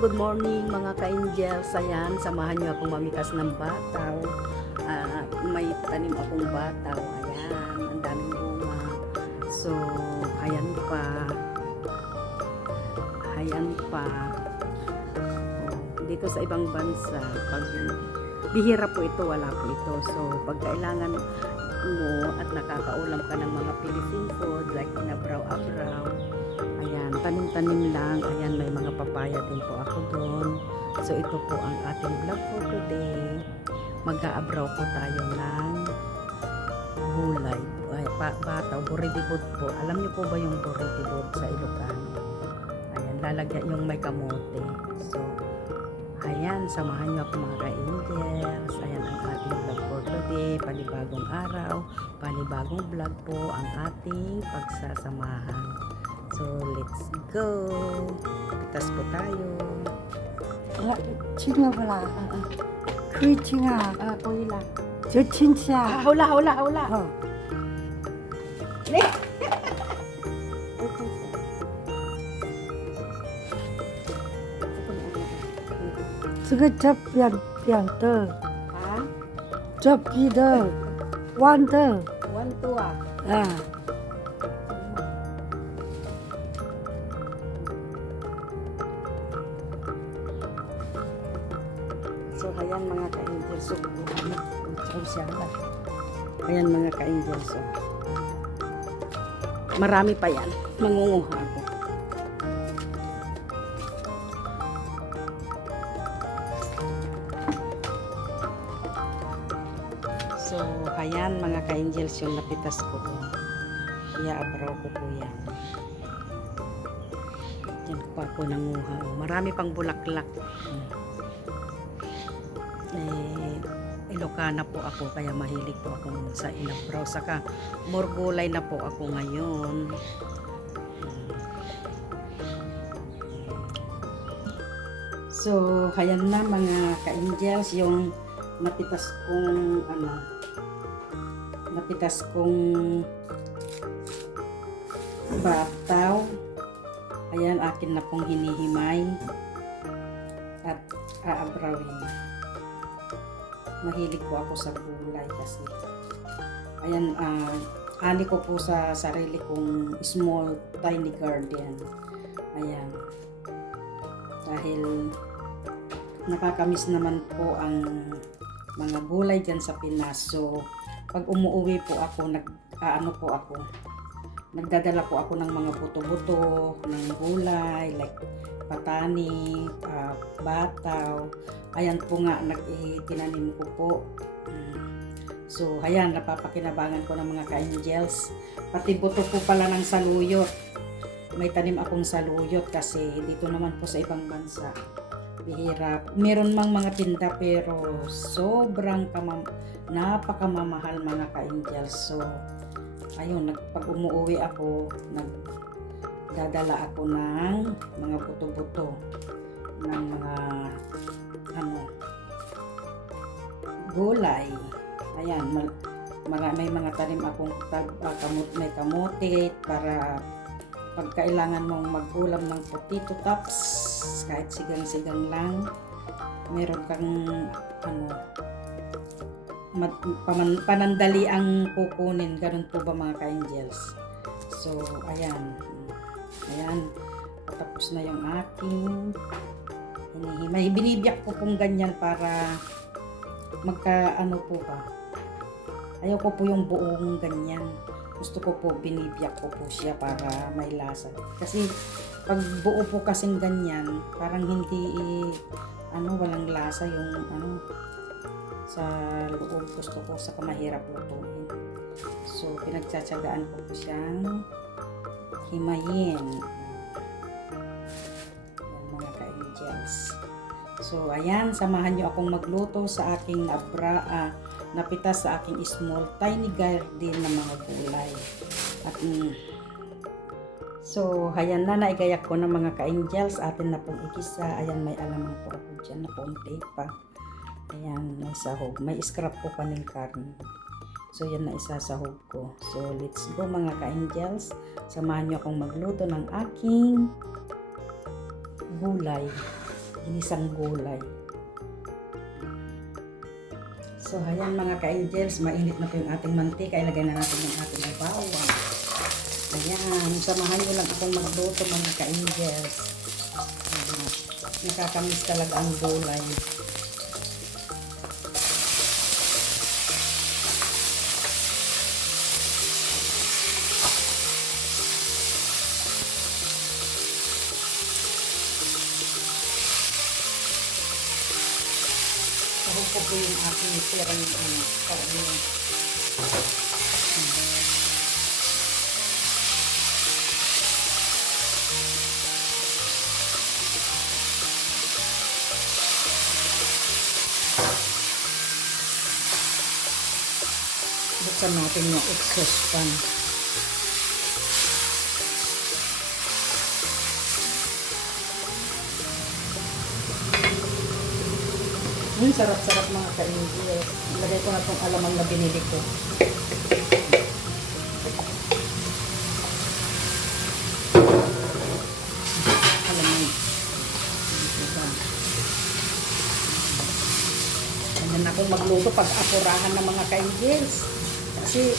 good morning mga ka-angels. Ayan, samahan niyo akong mamitas ng bataw. May tanim akong bataw. Ayan, ang daming bunga. So, ayan pa. Ayan pa. Dito sa ibang bansa, pag bihira po ito, wala po ito. So, pag kailangan mo at nakakaulam ka ng mga Philippine food like inabraw-abraw, ayan, tanim-tanim lang. Ayan, may mga papaya din po ako doon. So, ito po ang ating vlog for today. Mag-aabraw po tayo ng gulay. Bataw, buridibod po. Alam niyo po ba yung buridibod sa Ilocano? Ayan, lalagyan yung may kamote. So, ayan, samahan niyo ako mga ka-angels. Ayan ang ating vlog for today. Panibagong araw, panibagong vlog po ang ating pagsasamahan. So, let's go! Pitas po tayo. 칭어보라. 칭아. Kuya lang. 저 친치야. Hula, hula, hula. Ne! 저거 저扁的, Ha? 저 비的,弯的. One, two, ah. 아, So, ayan mga ka-angels. So, ayan mga ka-angels. So, marami pa yan. Mangunguha ako. So, ayan mga ka-angels yung napitas ko doon. Iaabraw ko po yan. Yan pa ako nanguha. Marami pang bulaklak. Ilocana po ako kaya mahilig po ako sa inabraw. Saka more gulay na po ako ngayon. So, ayan na mga ka-angels yung napitas kong bataw. Ayan, akin na pong hinihimay at aabrawin. Mahilig po ako sa gulay kasi. Ayan, ani ko po sa sarili kong small tiny garden. Ayan. Dahil nakakamiss naman po ang mga gulay dyan sa Pinas. So, pag umuwi po ako, nagdadala po ako ng mga buto-buto, ng gulay, like patani, bataw. Ayan po nga, tinanim ko po. So, ayan, napapakinabangan ko ng mga ka-angels. Pati buto po pala ng saluyot. May tanim akong saluyot kasi dito naman po sa ibang bansa. Bihira. Meron mang mga tinda pero sobrang napakamamahal mga ka-angels. So, ayun, pag umuwi ako, nagdadala ako ng mga buto-buto ng mga gulay. Ayan, may mga tanim akong may kamote para pag kailangan mong mag-ulam ng potato tops, kahit sigang-sigang lang, meron kang panandali ang kukunin. Ganun po ba mga ka-angels? So, ayan, tapos na yung aking hinihimay. Binibiyak ko pong ganyan para po ba. Ayaw ko po yung buong ganyan. Gusto ko po, binibiyak ko po siya para may lasa. Kasi pag buo po kasing ganyan, parang hindi walang lasa yung sa loob. Gusto ko sa mahirap lutuin. So, pinagtsatsagaan ko po siyang himayin. Mga ka-angels. So, ayan, samahan nyo akong magluto sa aking napitas sa aking small tiny garden na mga gulay. At so, ayan na, naigayak ko ng mga ka-angels. Atin na pong igisa. Ayan, may alamang po ako dyan na konti pa. Ayan, may sahog. May scrap po kaning karne. So, yan na isasahog ko. So, let's go mga ka-angels. Samahan nyo akong magluto ng aking gulay. Ginisang gulay. So, ayan mga ka-angels, mainit na po yung ating mantika. Ilagay na natin yung ating bawang. Ayan, samahan nyo lang akong magluto mga ka-angels. Nakakamiss talaga ang gulay. Sahog ko po yung aking sirang karamihan. Buksan natin yung exhaust fan. Sarap-sarap mga ka-angels. Lagay ko na itong alamang na binili ko. Alamang. Diba? Ganyan akong magluto pag apurahan ng mga ka-angels. Kasi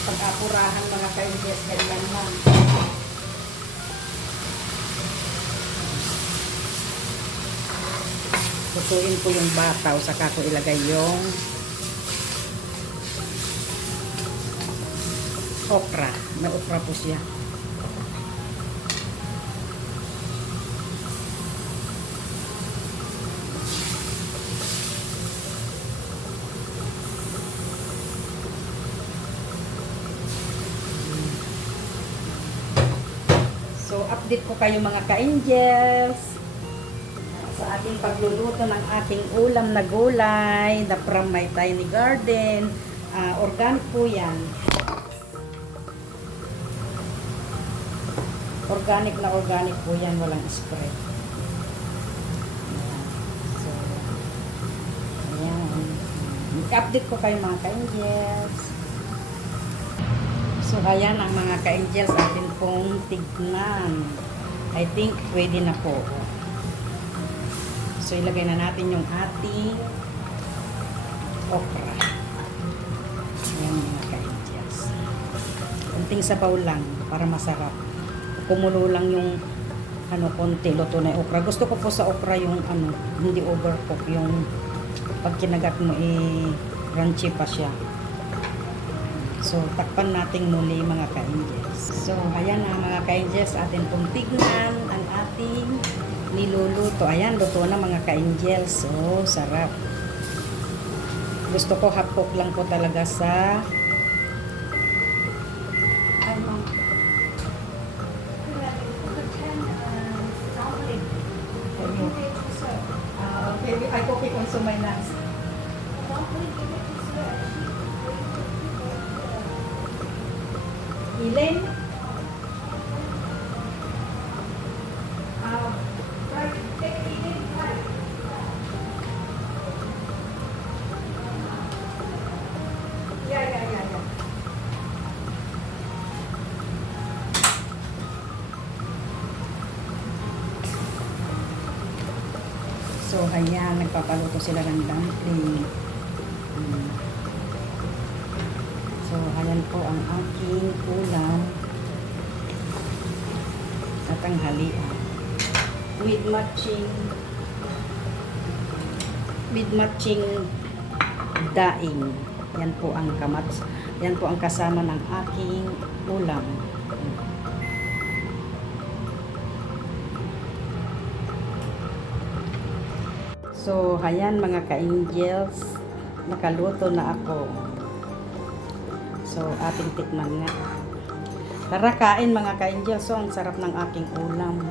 pag apurahan mga ka-angels, ganyan lang. Lutuin ko yung bataw, saka ko ilagay yung okra. May okra po siya. So, update ko kayo mga ka-angels sa ating pagluluto ng ating ulam na gulay na from my tiny garden. Organic po yan. Organic po yan, walang spray. So, ayan. I-update ko kayo mga ka-angels. So, ayan ang mga ka-angels atin pong tignan. I think pwede na po. So, ilagay na natin yung ating okra. Ayan mga ka-angels. Kunting sabaw lang para masarap. Kumulo lang yung konti, luto na yung okra. Gusto ko po sa okra yung hindi overcook. Yung pag kinagat mo, crunchy pa siya. So, takpan natin muli mga ka-angels. So, ayan na mga ka-angels, atin pong tignan ang ating niluluto. Ayan, luto na mga ka-angels. So, sarap. Gusto ko hapok lang po talaga sa okay, I cook it also my nuts. Elaine? Yeah. So, ayan, nagpapaluto sila ng dumpling. So, ayan po ang aking ulam at ang halian. With matching daing. Yan po ang kamats. Yan po ang kasama ng aking ulam. So, ayan mga ka-angels, nakaluto na ako. So, ating tikman nga. Tara, kain mga ka-angels. So, ang sarap ng aking ulam.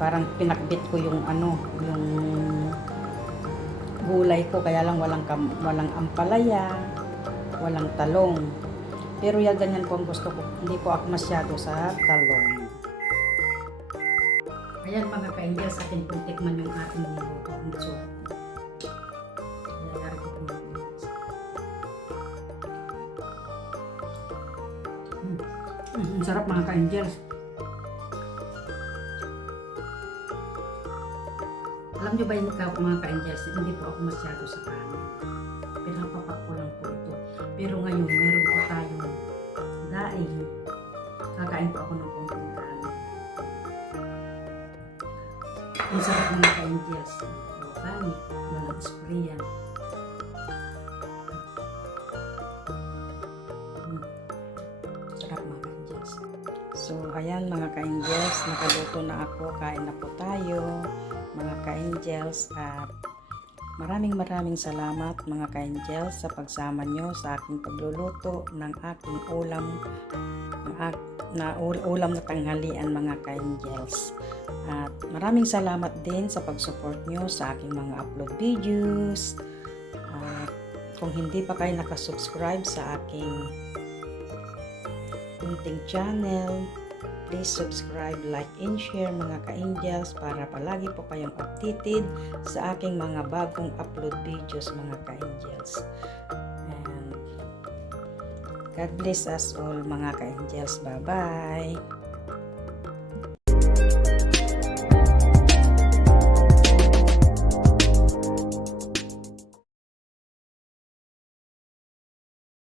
Parang pinakbit ko yung yung gulay ko, kaya lang walang ampalaya, walang talong. Pero yan, ganyan po ang gusto ko. Hindi po ako masyado sa talong. Ayan mga ka-angels, atin pong tikman yung ating niluto. So, ayan, ko po. Ang sarap mga ka-angels. Alam nyo ba yung mga ka-angels, hindi po ako masyado sa kanin. Pinapapak ko lang po ito. Pero ngayon, meron po tayong daing. Kakain po ako ng konting kanin. Ang sarap mga ka-angels. Organic, walang spray yan. Sarap mga ka-angels. So, ayan mga ka-angels, nakaluto na ako, kain na po tayo mga ka-angels, at maraming salamat mga ka-angels sa pagsama nyo sa aking pagluluto ng aking ulam na tanghalian mga ka-angels. At maraming salamat din sa pag-support nyo sa aking mga upload videos. At kung hindi pa kayo nakasubscribe sa aking munting channel, please subscribe, like, and share mga ka-angels para palagi po kayong updated sa aking mga bagong upload videos mga ka-angels. And God bless us all mga ka-angels. Bye-bye!